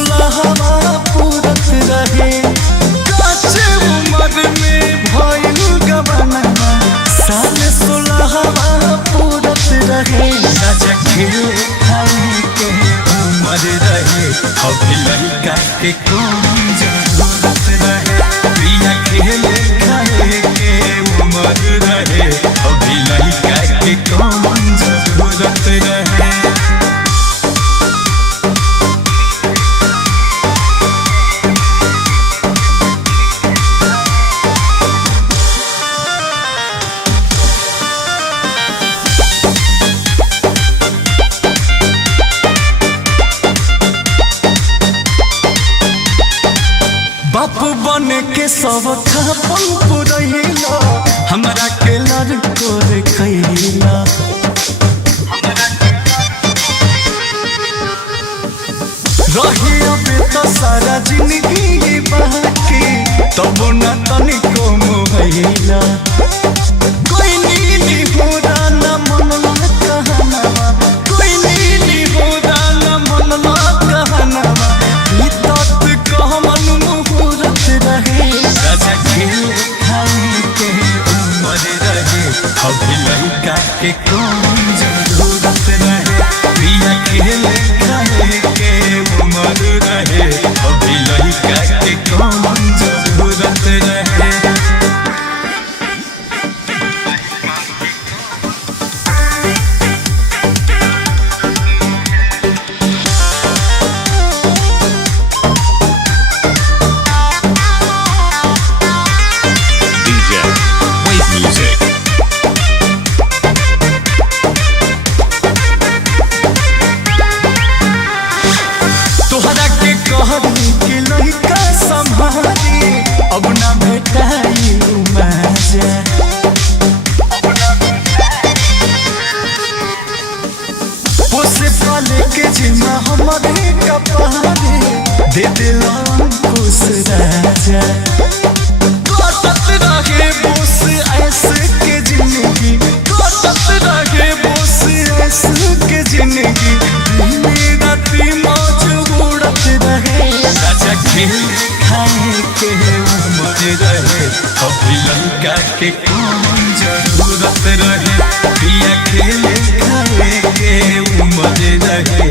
सुलहवा पूरत रहे काचे उम्र में भइल गबना साल सुलहवा पूरत रहे राजा खेले खाए के उम्र रहे अभी लड़का के कौन जरूरत रहे प्रिया खेले खाए के उम्र रहे अभी लड़का के कौन जरूरत रहे। बाप बन के सब खापन पुरैला हमरा के लड़को देखैला रही अबे तो सारा जिंदगी बाकी तब न तनिको मोहैला कोई नीली होरा न मनला कहनावा कोई नीली होरा न मनला कहनावा ई तत कह मन राजा खेले खाए के उम्र रहे अभी लड़का के कौन जरूरत रहे प्रिया खेले खाए के उम्र रहे अभी लड़का के कौन जरूरत रहे। तोहरा के कहनी के लड़का संभाली अब ना भेटाई मजा पोसे पाले के जिम्मा हमारे कपारे दे दिला अंकुश राजा कटत रहे बोस ऐसे के जिंदगी कटत रहे बोस ऐसे के जिंदगी मेरा मौज उड़त रहे राजा खेले खाए के उम्र रहे अभी लड़का के कौन जरूरत रहे प्रिया खेले खाए के उम्र रहे